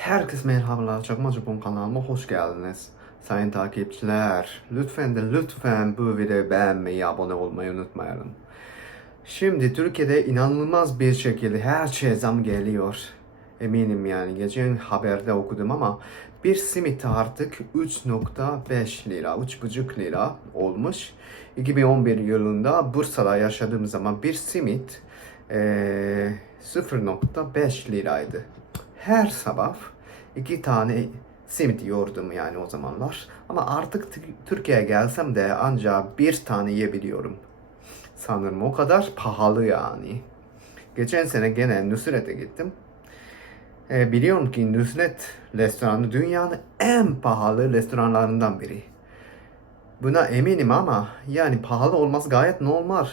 Herkese merhabalar, Çakma Japon kanalıma hoş geldiniz. Sayın takipçiler, lütfen de lütfen bu videoyu beğenmeyi, abone olmayı unutmayalım. Şimdi Türkiye'de inanılmaz bir şekilde her şeye zam geliyor. Eminim yani geçen haberde okudum ama bir simit artık 3.5 lira, 3.5 lira olmuş. 2011 yılında Bursa'da yaşadığım zaman bir simit eee 0.5 liraydı. Her sabah iki tane simit yiyordum yani o zamanlar. Ama artık Tü- Türkiye'ye gelsem de ancak bir tane yiyebiliyorum. Sanırım o kadar pahalı yani. Geçen sene gene Nusret'e gittim. E, biliyorum ki Nusret restoranı dünyanın en pahalı restoranlarından biri. Buna eminim ama yani pahalı olması gayet normal.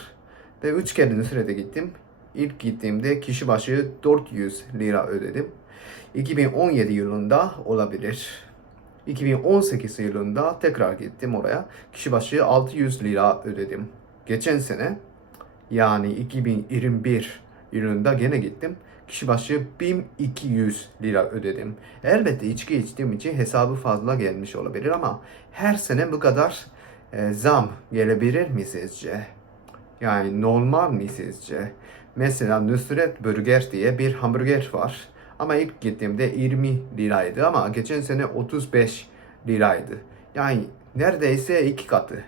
Ve üç kere Nusret'e gittim. İlk gittiğimde kişi başı 400 lira ödedim. 2017 yılında olabilir. 2018 yılında tekrar gittim oraya. Kişi başı 600 lira ödedim. Geçen sene yani 2021 yılında gene gittim. Kişi başı 1200 lira ödedim. Elbette içki içtiğim için hesabı fazla gelmiş olabilir ama her sene bu kadar e, zam gelebilir mi sizce? Yani normal mi sizce? Mesela Nusret Burger diye bir hamburger var. Ama ilk gittiğimde 20 liraydı ama geçen sene 35 liraydı. Yani neredeyse iki katı.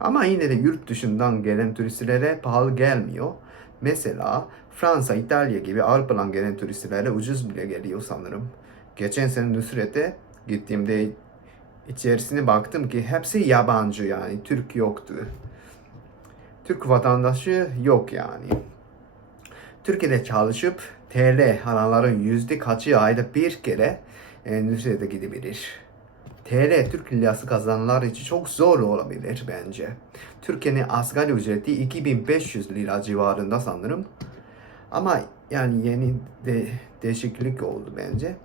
Ama yine de yurt dışından gelen turistlere pahalı gelmiyor. Mesela Fransa, İtalya gibi Avrupa'dan gelen turistlere ucuz bile geliyor sanırım. Geçen sene Nusret'e gittiğimde içerisine baktım ki hepsi yabancı yani Türk yoktu. Türk vatandaşı yok yani. Türkiye'de çalışıp TL alanların yüzde kaçı ayda bir kere e, Nusret'e gidebilir. TL Türk lirası kazananlar için çok zor olabilir bence. Türkiye'nin asgari ücreti 2500 lira civarında sanırım. Ama yani yeni de değişiklik oldu bence.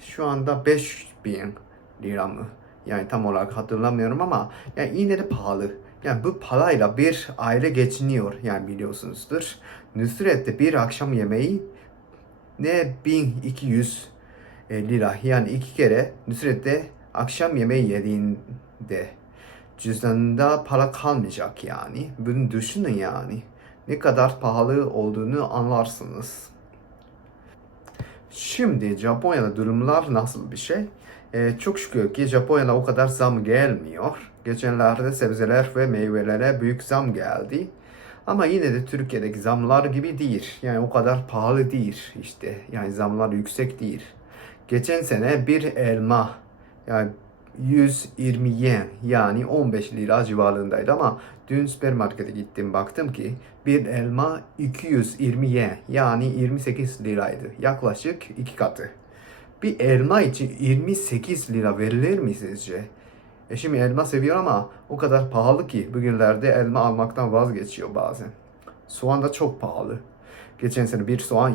Şu anda 5000 lira mı? Yani tam olarak hatırlamıyorum ama yani yine de pahalı. Yani bu parayla bir aile geçiniyor yani biliyorsunuzdur. Nusret'te bir akşam yemeği ne 1200 e, lira yani iki kere Nusret'te akşam yemeği yediğinde cüzdanında para kalmayacak yani. Bunu düşünün yani. Ne kadar pahalı olduğunu anlarsınız. Şimdi Japonya'da durumlar nasıl bir şey? Ee, çok şükür ki Japonya'da o kadar zam gelmiyor. Geçenlerde sebzeler ve meyvelere büyük zam geldi. Ama yine de Türkiye'deki zamlar gibi değil. Yani o kadar pahalı değil işte. Yani zamlar yüksek değil. Geçen sene bir elma yani 120 yen yani 15 lira civarındaydı ama dün süpermarkete gittim baktım ki bir elma 220 yen yani 28 liraydı. Yaklaşık iki katı. Bir elma için 28 lira verilir mi sizce? E şimdi elma seviyor ama o kadar pahalı ki bugünlerde elma almaktan vazgeçiyor bazen. Soğan da çok pahalı. Geçen sene bir soğan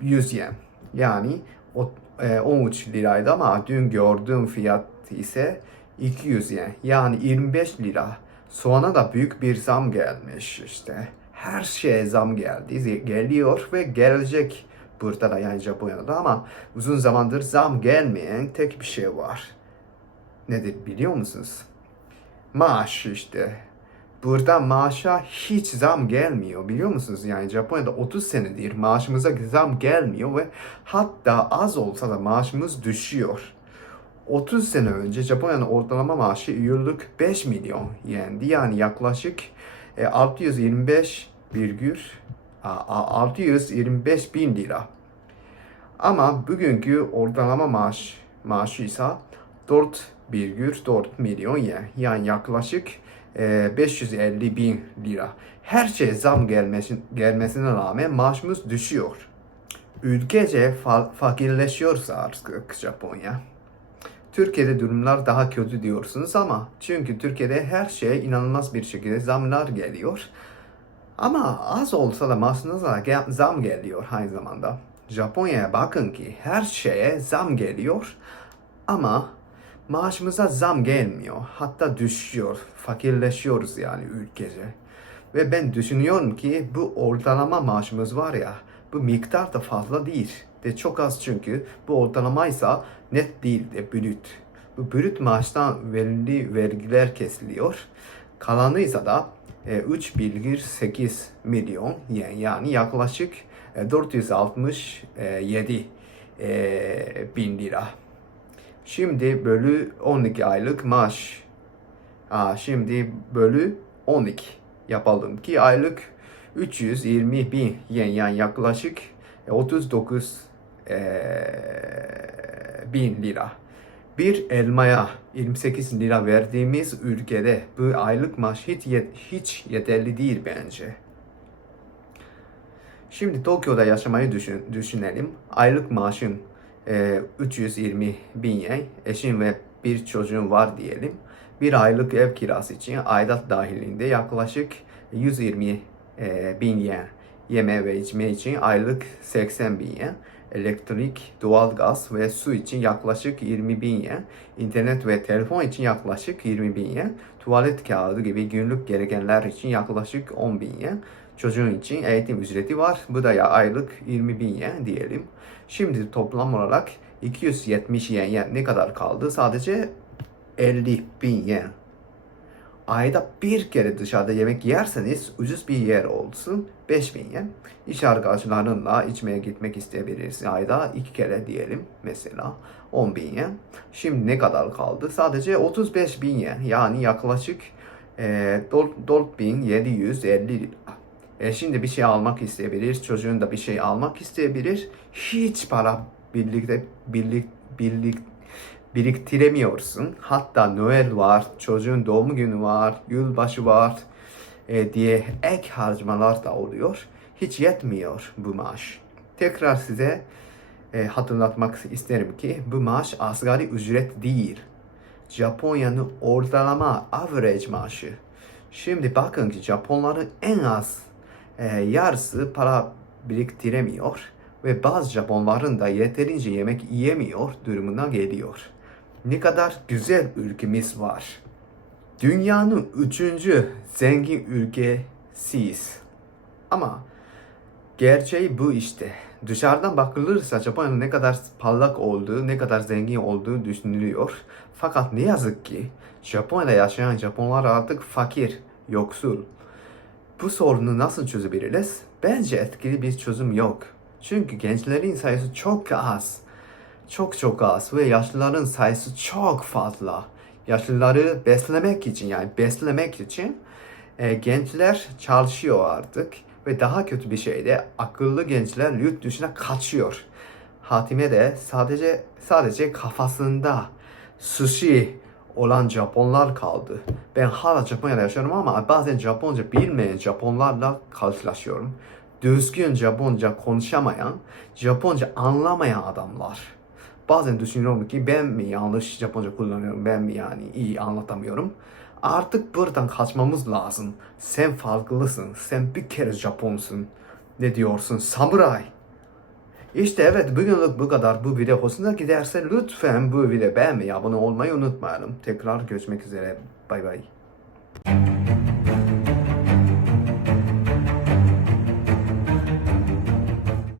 100 yen. Yani o, e, 13 liraydı ama dün gördüğüm fiyat ise 200 yen. Yani 25 lira. Soğana da büyük bir zam gelmiş işte. Her şeye zam geldi, geliyor ve gelecek burada da yani Japonya'da ama uzun zamandır zam gelmeyen tek bir şey var. Nedir biliyor musunuz? Maaş işte. Burada maaşa hiç zam gelmiyor biliyor musunuz? Yani Japonya'da 30 senedir maaşımıza zam gelmiyor ve hatta az olsa da maaşımız düşüyor. 30 sene önce Japonya'nın ortalama maaşı yıllık 5 milyon yendi. Yani yaklaşık e, 625 virgül a- a- 625 bin lira. Ama bugünkü ortalama maaş maaşı ise 4,4 milyon yen. Yani yaklaşık e, 550 bin lira. Her şey zam gelmesi, gelmesine rağmen maaşımız düşüyor. Ülkece fa- fakirleşiyorsa artık Japonya. Türkiye'de durumlar daha kötü diyorsunuz ama çünkü Türkiye'de her şeye inanılmaz bir şekilde zamlar geliyor. Ama az olsa da maaşınıza zam geliyor aynı zamanda. Japonya'ya bakın ki her şeye zam geliyor ama maaşımıza zam gelmiyor. Hatta düşüyor. Fakirleşiyoruz yani ülkece. Ve ben düşünüyorum ki bu ortalama maaşımız var ya bu miktar da fazla değil. de çok az çünkü bu ortalamaysa net değil de brüt. Bu brüt maaştan verili vergiler kesiliyor. Kalanıysa da e, 3,8 milyon yen yani yaklaşık e, 467 e, bin lira. Şimdi bölü 12 aylık maaş. Aa, şimdi bölü 12 yapalım ki aylık 320 bin yen yani yaklaşık 39 eee, bin lira. Bir elmaya 28 lira verdiğimiz ülkede bu aylık maaş hiç, yet- hiç yeterli değil bence. Şimdi Tokyo'da yaşamayı düşün, düşünelim. Aylık maaşın e, 320 bin yen, eşin ve bir çocuğun var diyelim. Bir aylık ev kirası için aidat dahilinde yaklaşık 120 e, bin yen. Yeme ve içme için aylık 80 bin yen. Elektrik, doğalgaz ve su için yaklaşık 20 bin yen. İnternet ve telefon için yaklaşık 20 bin yen. Tuvalet kağıdı gibi günlük gerekenler için yaklaşık 10 bin yen. Çocuğun için eğitim ücreti var. Bu da ya aylık 20 bin yen diyelim. Şimdi toplam olarak 270 yen, yen ne kadar kaldı? Sadece 50 bin yen. Ayda bir kere dışarıda yemek yerseniz ucuz bir yer olsun 5 bin yen. İş arkadaşlarınla içmeye gitmek isteyebilirsin. Ayda iki kere diyelim mesela 10 bin yen. Şimdi ne kadar kaldı? Sadece 35 bin yen. Yani yaklaşık e, 4750 lira. E şimdi bir şey almak isteyebilir, çocuğun da bir şey almak isteyebilir. Hiç para birlikte birlik birlik biriktiremiyorsun. Hatta Noel var, çocuğun doğum günü var, yılbaşı var e, diye ek harcamalar da oluyor. Hiç yetmiyor bu maaş. Tekrar size e, hatırlatmak isterim ki bu maaş asgari ücret değil. Japonya'nın ortalama average maaşı. Şimdi bakın ki Japonların en az e, yarısı para biriktiremiyor ve bazı Japonların da yeterince yemek yiyemiyor durumuna geliyor. Ne kadar güzel ülkemiz var. Dünyanın üçüncü zengin ülkesiyiz. Ama gerçeği bu işte. Dışarıdan bakılırsa Japonya'nın ne kadar parlak olduğu, ne kadar zengin olduğu düşünülüyor. Fakat ne yazık ki Japonya'da yaşayan Japonlar artık fakir, yoksul. Bu sorunu nasıl çözebiliriz? Bence etkili bir çözüm yok. Çünkü gençlerin sayısı çok az. Çok çok az ve yaşlıların sayısı çok fazla. Yaşlıları beslemek için yani beslemek için e, gençler çalışıyor artık ve daha kötü bir şey de akıllı gençler yurt dışına kaçıyor. Hatime de sadece sadece kafasında sushi olan Japonlar kaldı. Ben hala Japonya'da yaşıyorum ama bazen Japonca bilmeyen Japonlarla karşılaşıyorum. Düzgün Japonca konuşamayan, Japonca anlamayan adamlar. Bazen düşünüyorum ki ben mi yanlış Japonca kullanıyorum, ben mi yani iyi anlatamıyorum. Artık buradan kaçmamız lazım. Sen farklısın, sen bir kere Japonsun. Ne diyorsun samuray? İşte evet bugünlük bu kadar. Bu video hoşuna giderse lütfen bu videoyu beğenmeyi, abone olmayı unutmayalım. Tekrar görüşmek üzere. Bay bay.